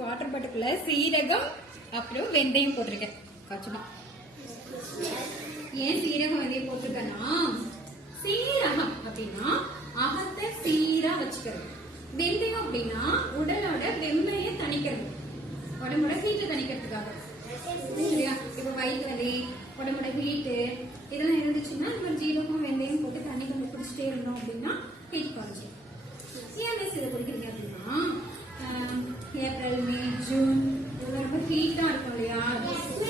Water பாட்டிலுக்குள்ள சீரகம் அப்புறம் வெந்தயம் போட்டிருக்கேன் கொஞ்சமா. ஏன் சீரகம் வெந்தயம் போட்டிருக்கேன்னா, சீரகம் அப்படின்னா அகத்தை சீரா வச்சுக்கிறது. வெந்தயம் அப்படின்னா உடலோட வெம்மையை தணிக்கிறது, உடம்போட ஹீட்டை தணிக்கிறதுக்காக. இல்லையா? இப்ப வயிற்று வலி, உடம்போட ஹீட்டு இதெல்லாம் இருந்துச்சுன்னா நம்ம ஜீரகம் வெந்தயம் போட்டு தண்ணி கொஞ்சம் குடிச்சிட்டே இருந்தோம் அப்படின்னா ஹீட் குறைஞ்சி. ஏன் மிஸ் இதை குடிக்கிறீங்க அப்படின்னா, ஏப்ரல் மே ஜூன் இதெல்லாம் ரொம்ப ஹீட்டா இருக்கும் இல்லையா,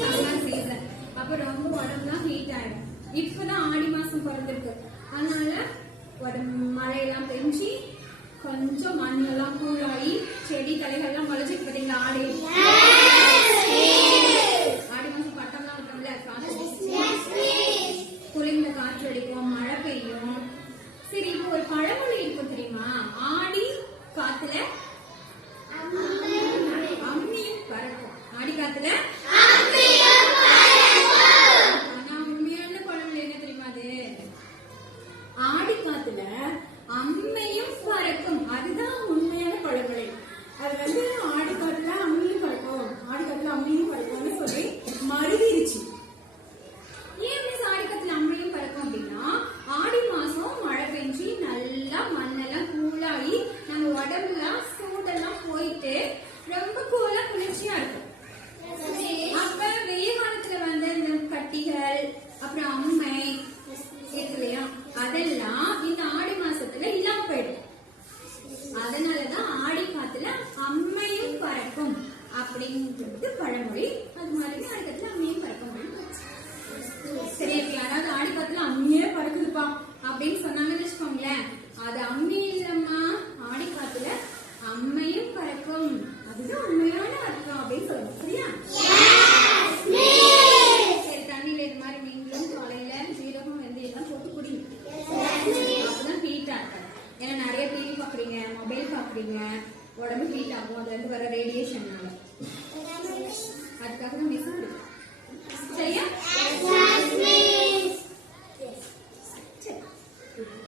சம்மர் சீசன். அப்ப ரொம்ப உடம்புலாம் ஹீட் ஆயிடும். இப்பதான் ஆடி மாசம் பிறந்திருக்கு, அதனால உடம்பு மழையெல்லாம் பெஞ்சு கொஞ்சம் மண்ணெல்லாம் கூழாகி செடி தலைகள்லாம் முளைச்சிட்டு பார்த்தீங்களா. ஆடி மாசம் பட்டம்லாம் விட்டோம்ல, குளிர்ந்த காற்று அடிக்கும், மழை பெய்யும். சரி, இப்போ ஒரு பழமொழி இருக்கும் தெரியுமா, ஆடி காத்துல அம்மியும் பறக்கும். ஆடி காத்துல ஆனா உண்மையான பழமொழி என்ன தெரியுமா, அது ஆடி காத்துல அம்மையும் பறக்கும். அதுதான் உண்மையான பழமொழி. அது வந்து ஆடி காத்துல அம்மியும் பறக்கும், ஆடி காத்துல அம்மியும் பறக்கும்னு சொல்லி மறுவிருச்சு. ஏன் ஆடி காத்துல அம்மியும் பறக்கும் அப்படின்னா, ஆடி மாசம் மழை பெஞ்சு நல்லா மண்ணெல்லாம் கூலாகி நம்ம உடம்புலாம் சூடெல்லாம் போயிட்டு ரொம்ப கூலா குளிர்ச்சியா இருக்கும். அப்ப வெயில் காலத்துல வந்து இந்த கட்டிகள் அப்புறம் அம்மை இருக்கு இல்லையா, அதெல்லாம் இந்த ஆடி மாசத்துல இல்லாம போயிடும். அதனாலதான் ஆடி காத்துல அம்மையும் பறக்கும் அப்படிங்கிறது பழமொழி. அது மாதிரி ஆடி காத்துல அம்மையும் பறக்கும். சரி, யாராவது ஆடி காத்துல அம்மியே பறக்குதுப்பா அப்படின்னு சொன்னாங்கன்னு வச்சுக்கோங்களேன், அது அம்மி இல்லம்மா, ஆடி காத்துல அம்மையும் பறக்கும், அதுதான் உண்மையான அர்த்தம் அப்படின்னு சொல்லணும். சரியா? சரி, தண்ணியில இது மாதிரி நீங்களும் காலையில சீரகம் வெந்தயம் போட்டு குடிங்க. அப்பதான் ஹீட்டா இருக்காது. ஏன்னா நிறைய டிவி பாக்குறீங்க, மொபைல் பாக்குறீங்க, உடம்பு ஹீட் ஆகும், அதுல இருந்து வர ரேடியேஷன்னால. அதுக்காக தான் மிஸ். சரியா?